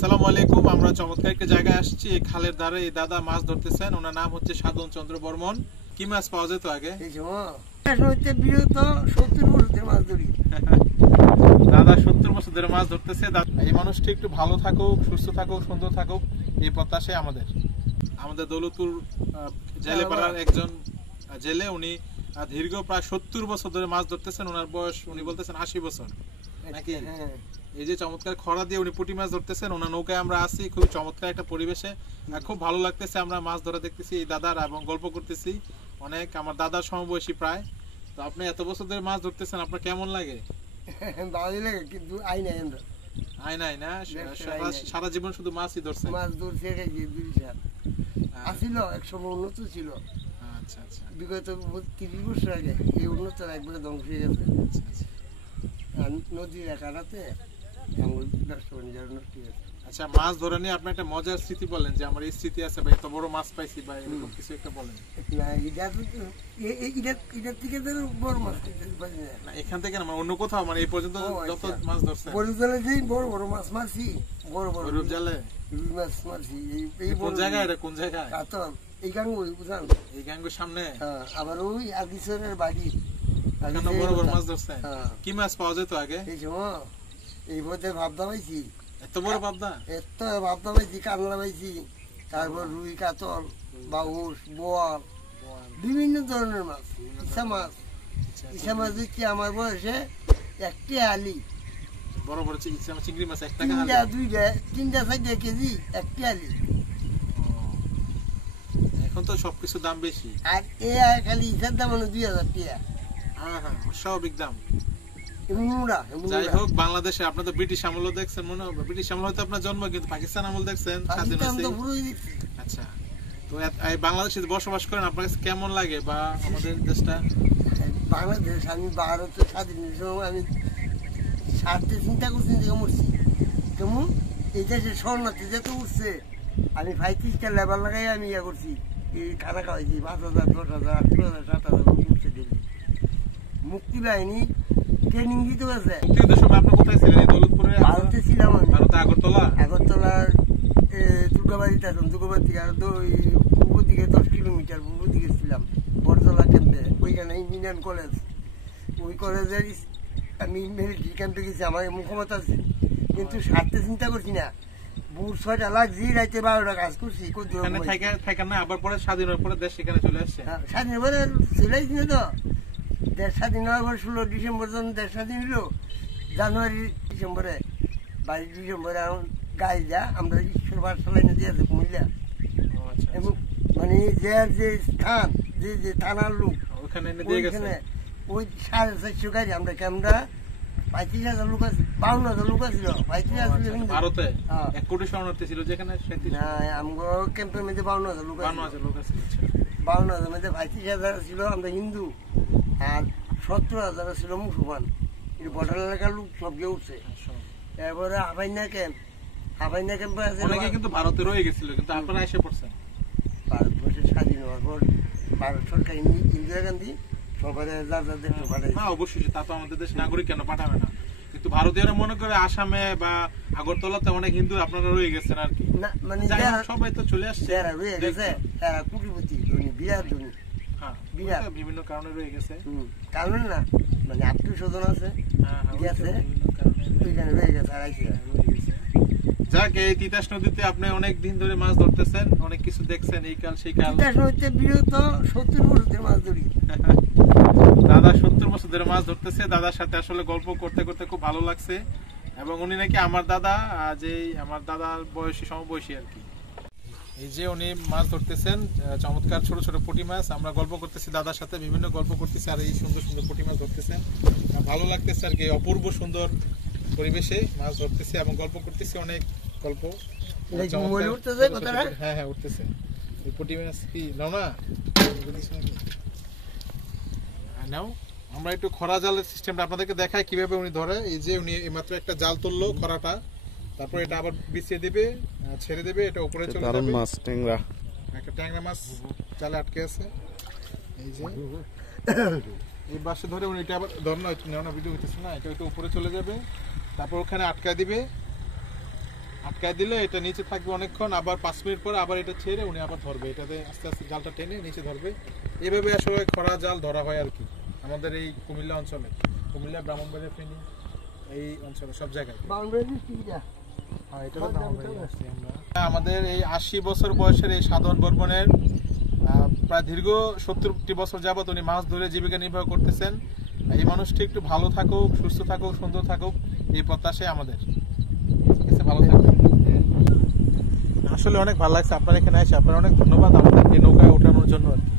আসসালামু আলাইকুম। আমরা চমৎকার একটা জায়গায় আসছি, এই খালের ধারে। এই দাদা মাছ ধরতেছেন, ওনার নাম হচ্ছে সাধন চন্দ্র বর্মন। কি মাছ পাওয়া যেত আগে? দাদা 70 বছর ধরে মাছ ধরতেছে। এই মানুষটি একটু ভালো থাকুক, সুস্থ থাকুক, সুন্দর থাকুক, এই প্রত্যাশাই আমাদের দৌলতপুর জেলে পাড়ার একজন জেলে। উনি দীর্ঘ প্রায় 70 বছর ধরে মাছ ধরতেছেন। ওনার বয়স উনি বলতেছেন 80 বছর নাকি। এই যে চমৎকার খরা দিয়ে উনি পুঁটি মাছ ধরতেছেন, ওনার নৌকায় আমরা আছি, খুব চমৎকার একটা পরিবেশে, খুব ভালো লাগতেছে। আমরা মাছ ধরা দেখতেছি এই দাদার এবং গল্প করতেছি অনেক। আমার দাদার সমবয়সী প্রায়। তো আপনি এত বছর ধরে মাছ ধরতেছেন, আপনার কেমন লাগে? ভালোই লাগে, কিন্তু আই নাই না সারা জীবন শুধু মাছই ধরছে? মাছ ধরছে আসিল, একসময় উন্নত ছিল। আচ্ছা আচ্ছা। বিগত 30 বছর আগে এই উন্নত একবারে ধ্বংস হয়ে গেছে। নদীর একাটাতে আচ্ছা, মাছ ধরা নিয়ে আপনি একটা মজার স্মৃতি বলেন, যে আমার এই স্মৃতি আছে বা এত বড় মাছ পাইছি বা এরকম কিছু একটা বলেন। না এখান থেকে না, অন্য কোথাও, মানে এই পর্যন্ত যত মাছ ধরছেন? বড় বড় মাছ মারছি, বড় বড় রূপ জালে মাছ মারছি। কোন জায়গায় এটা, কোন জায়গায়? এই গাঙ্গুই বুঝান, এই গাঙ্গুর সামনে। আবার ওই আগিসরের বাড়ি বড় বড় মাছ ধরছেন। কি মাছ পাওয়া যেত আগে? এই বলতে ভাবদা পাইছি, এত বড় পাবদা? এত ভাবদা পাইছি, কানলা পাইছি, তারপর রুই, কাতল, বাউস, বোয়াল, বিভিন্ন ধরনের মাছ। ইসা মাছ দিচ্ছি আমার বয়সে একটি আলি, বড় বড় চিংড়ি মাছ 1 টাকা, 3টা 2টা 3টা 4টা কেজি একটি আলি। এখন তো সবকিছু দাম বেশি। আর এ খালি ইসার দাম হলো 2000 টাকা। হ্যাঁ, স্বাভাবিক দাম। যাই হোক, বাংলাদেশে আপনার তো ব্রিটিশ আমল দেখছেন, মনে হবে ব্রিটিশ আমল হয়তো আপনার জন্ম, কিন্তু পাকিস্তান আমল দেখছেন স্বাধীন হয়েছে। আচ্ছা, তো এই বাংলাদেশে বসবাস করেন, আপনার কাছে কেমন লাগে বা আমাদের দেশটা? বাংলাদেশ, আমি ভারত স্বাধীনের সময় আমি স্বার্থে চিন্তা করছি যে মরছি কেমন। এই দেশে শরণার্থী যত উঠছে, আমি 35টা লেবার লাগাই আমি ইয়া করছি, এই খানা খাওয়াইছি। 5,000, 10,000, 8,000, 7,000 উঠছে দিল্লি। মুক্তি বাহিনী ট্রেনিং দিতে গেছে। মুক্তিযুদ্ধের সময় আপনি কোথায় ছিলেন? এই দৌলতপুরে? ভারতে ছিলাম আমি। ভারতে আগরতলার দুর্গাবাড়িতে আছেন, দুর্গাবাড়ি থেকে আর পূর্ব দিকে 10 কিলোমিটার পূর্ব দিকে ছিলাম, বটতলা ক্যাম্পে। ওইখানে ইঞ্জিনিয়ারিং কলেজ, ওই কলেজের আমি মিলিটারি ক্যাম্পে গেছি। আমার মুখমত আছে, কিন্তু স্বার্থে চিন্তা করছি না। বুট 6টা লাগছি, রাইতে 12টা কাজ করছি। আবার পরে স্বাধীন হওয়ার পরে দেশ সেখানে চলে আসছে। স্বাধীন হওয়ার চলে আসছি না তো। দেশ স্বাধীন হওয়ার পর 16 ডিসেম্বর যখন দেশ স্বাধীন হলো, জানুয়ারি ডিসেম্বরে 22 ডিসেম্বরে গাড়ি যা আমরা ঈশ্বর পাঠশালায় নদী আছে কুমিল্লা, এবং মানে যে স্থান, যে থানার লোক, ওইখানে ওই 450 গাড়ি আমরা ক্যামেরা 35,000 লোক আছে, 52,000 লোক আছিল। 35,000 ভারতে 1 কোটি শরণার্থী ছিল যেখানে। না, আমগো ক্যাম্পের মধ্যে 52,000 লোক আছে। 52,000 লোক আছে। 52,000 মধ্যে 35,000 ছিল আমরা হিন্দু, আর 17,000 ছিল মুসলমান। বর্ডার এলাকার লোক সব গিয়ে উঠছে। এরপরে হাফাইনা ক্যাম্পে আছে। অনেকে কিন্তু ভারতে রয়ে গেছিল, কিন্তু আপনারা এসে পড়ছেন। ভারতবর্ষের স্বাধীন হওয়ার পর ভারত সরকার, ইন্দিরা গান্ধী সবাই অবশ্যই, তা তো আমাদের দেশ নাগরিক কেন পাঠাবে না? কিন্তু ভারতীয়রা মনে করে আসামে বা আগরতলাতে অনেক হিন্দু আপনারা রয়ে গেছেন আর কি। মানে সবাই তো চলে আসছে, রয়ে গেছে, কোটিপতি, বিরাট ধনী, বিভিন্ন কারণে রয়ে গেছে। কারণ না, মানে আত্মীয় স্বজন আছে, ওইখানে রয়ে গেছে। যাক, এই তিতাস নদীতে আপনি অনেক দিন ধরে মাছ ধরতেছেন, অনেক কিছু দেখছেন, এই কাল সেই কাল। তিতাস নদীতে বিগত 70 বছর ধরে মাছ ধরি। দাদা 70 বছর ধরে মাছ ধরতেছে। দাদার সাথে আসলে গল্প করতে করতে খুব ভালো লাগছে, এবং উনি নাকি আমার দাদা, আমার দাদার বয়সী, সমবয়সী আর কি। এই যে উনি মাছ ধরতেছেন, চমৎকার ছোট ছোট পুঁটি মাছ। আমরা গল্প করতেছি দাদার সাথে, বিভিন্ন গল্প করতেছি, আর এই সুন্দর সুন্দর পুঁটি মাছ ধরতেছেন। ভালো লাগতেছে আর কি, অপূর্ব সুন্দর পরিবেশে মাছ ধরতেছি এবং গল্প করতেছি, অনেক গল্প। হ্যাঁ, উঠতেছে। এই পুঁটি মাছ কি নাও? আমরা একটু খরা জালের সিস্টেমটা আপনাদেরকে দেখাই, কিভাবে উনি ধরে। এই যে উনি এইমাত্র একটা জাল তুললো, খরাটা, তারপর এটা আবার বিছিয়ে দেবে, ছেড়ে দেবে, এটা উপরে চলে যাবে। মাছ, ট্যাংরা, একটা ট্যাংরা মাছ জালে আটকে আছে। এই যে এই বাসে ধরে উনি এটা আবার ধর না, ভিডিও হইতেছে না, এটা উপরে চলে যাবে, তারপর ওখানে আটকা দিবে। আটকায় দিলে এটা নিচে থাকবে অনেকক্ষণ, আবার 5 মিনিট পরে আবার এটা ছেড়ে উনি আবার ধরবে, এটাতে আস্তে আস্তে জালটা টেনে নিচে ধরবে। এভাবে আসলে খরা জাল ধরা হয় আর কি আমাদের এই কুমিল্লা অঞ্চলে, কুমিল্লা, ব্রাহ্মণবাড়িয়া, ফেনী এই অঞ্চলে সব জায়গায়। হ্যাঁ, এটা তো ব্রাহ্মণবাড়িয়া আসছি আমরা। আমাদের এই 80 বছর বয়সের এই সাধন বর্মনের প্রায় দীর্ঘ 70টি বছর যাবত উনি মাছ ধরে জীবিকা নির্বাহ করতেছেন। এই মানুষটি একটু ভালো থাকুক, সুস্থ থাকুক, সুন্দর থাকুক, এই প্রত্যাশাই আমাদের। ঠিক আছে, ভালো থাকুন। আসলে অনেক ভালো লাগছে আপনার এখানে এসে, আপনার অনেক ধন্যবাদ আমাদের এই নৌকায় ওঠানোর জন্য আর কি।